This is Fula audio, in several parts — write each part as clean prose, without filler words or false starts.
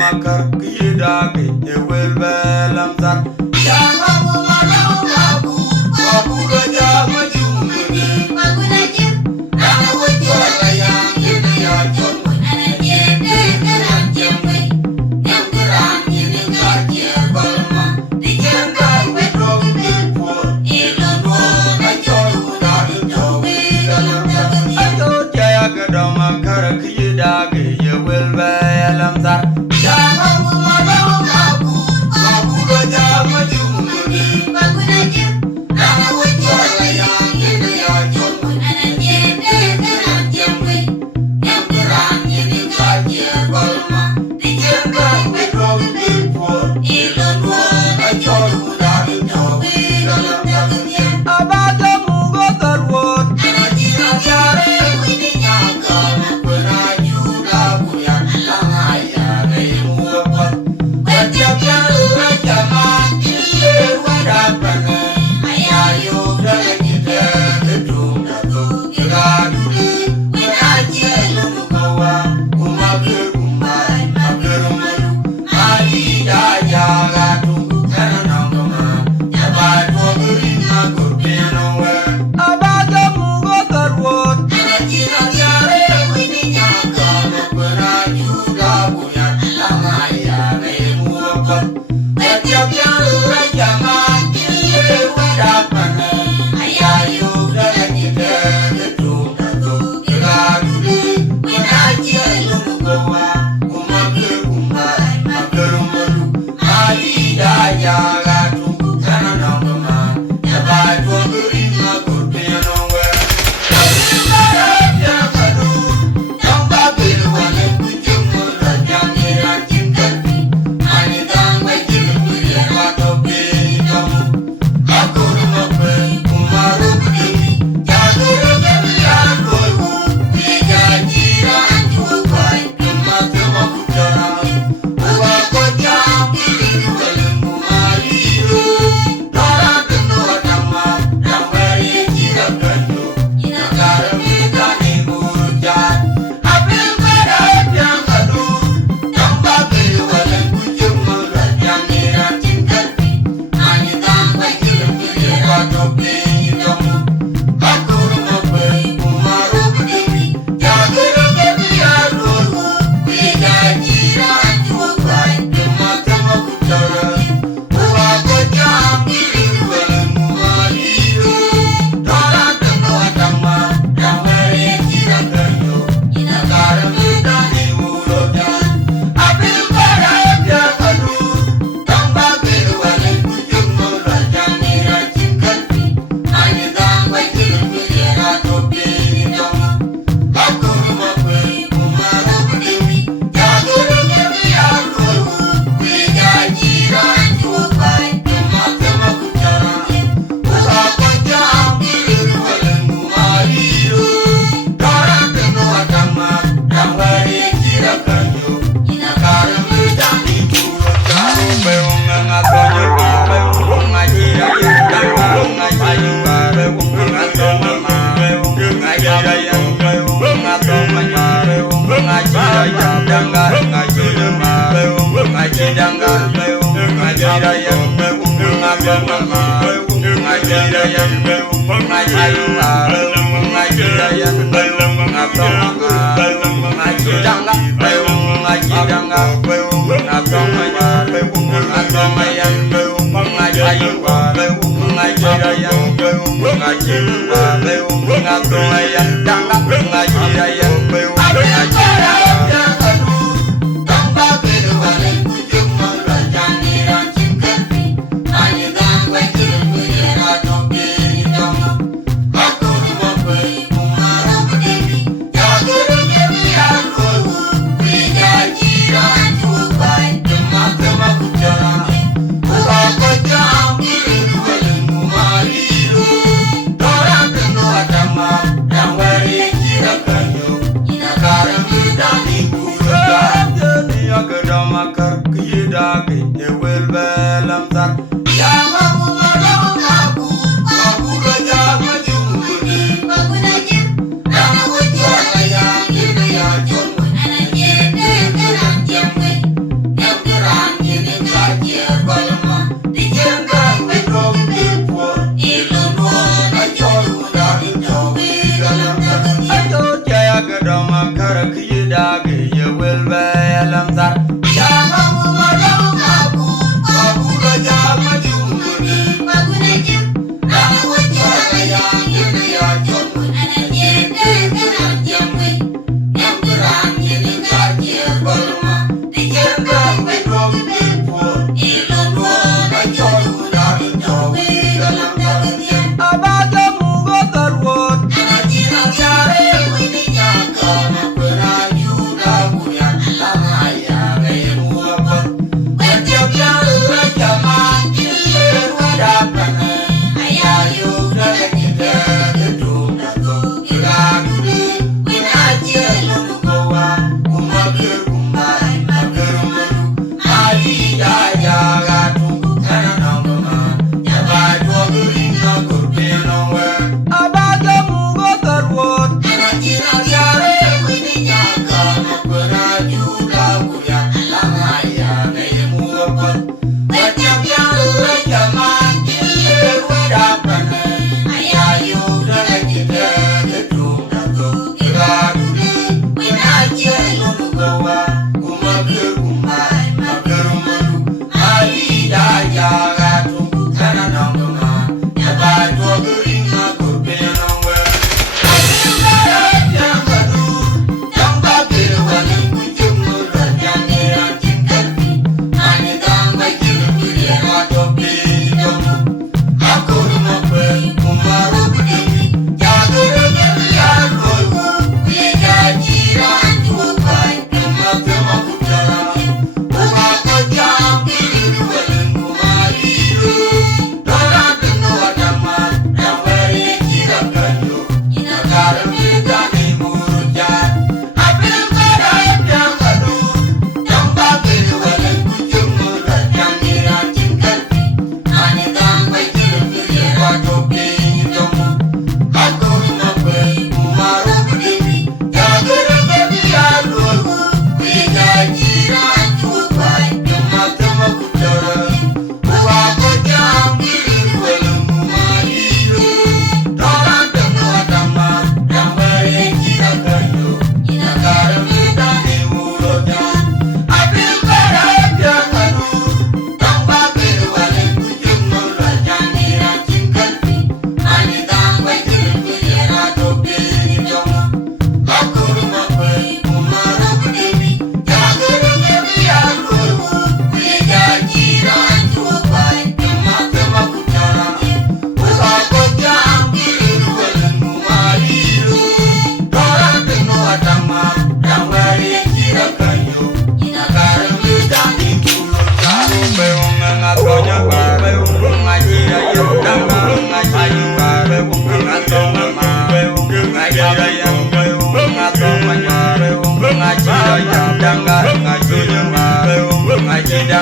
makar kiyida ke ewel belam zar ya mamu malau mabu mabu raja majumuni mabu najir ana wajo ya ini ya jon ana jede geram jemwe yang geram ini kaje balma dijangka wedo bilpo ilmu ajol dari jowi dalam ajo jaya gedam makar kiyida ke ewel belam zar ya mamu malau mabu mabu raja majumuni mabu najir ana wajo ya ini ya jon ana jede geram jemwe yang geram ini kaje balma dijangka wedo bilpo ilmu ajol dari jowi dalam abaga mugo tarwot ana jira jare wini nyaka pernah juda buyan langaya reimu apa wajah jalur jaman ile wadapan ayo dalam kita gedung datu kira dulu menaji lemu kawa umager umai mager malu ali daya gatu karena nongkoman jabat waberi magur pianowe abaga mugo tarwot ana jira jare wini nyaka pernah juda buyan langaya reimu apa wajah jalur jaman ile wadapan ayo dalam kita gedung datu kira dulu menaji lemu kawa umager umai mager malu ali daya gatu karena nongkoman jabat waberi magur pianowe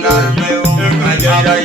Ngaji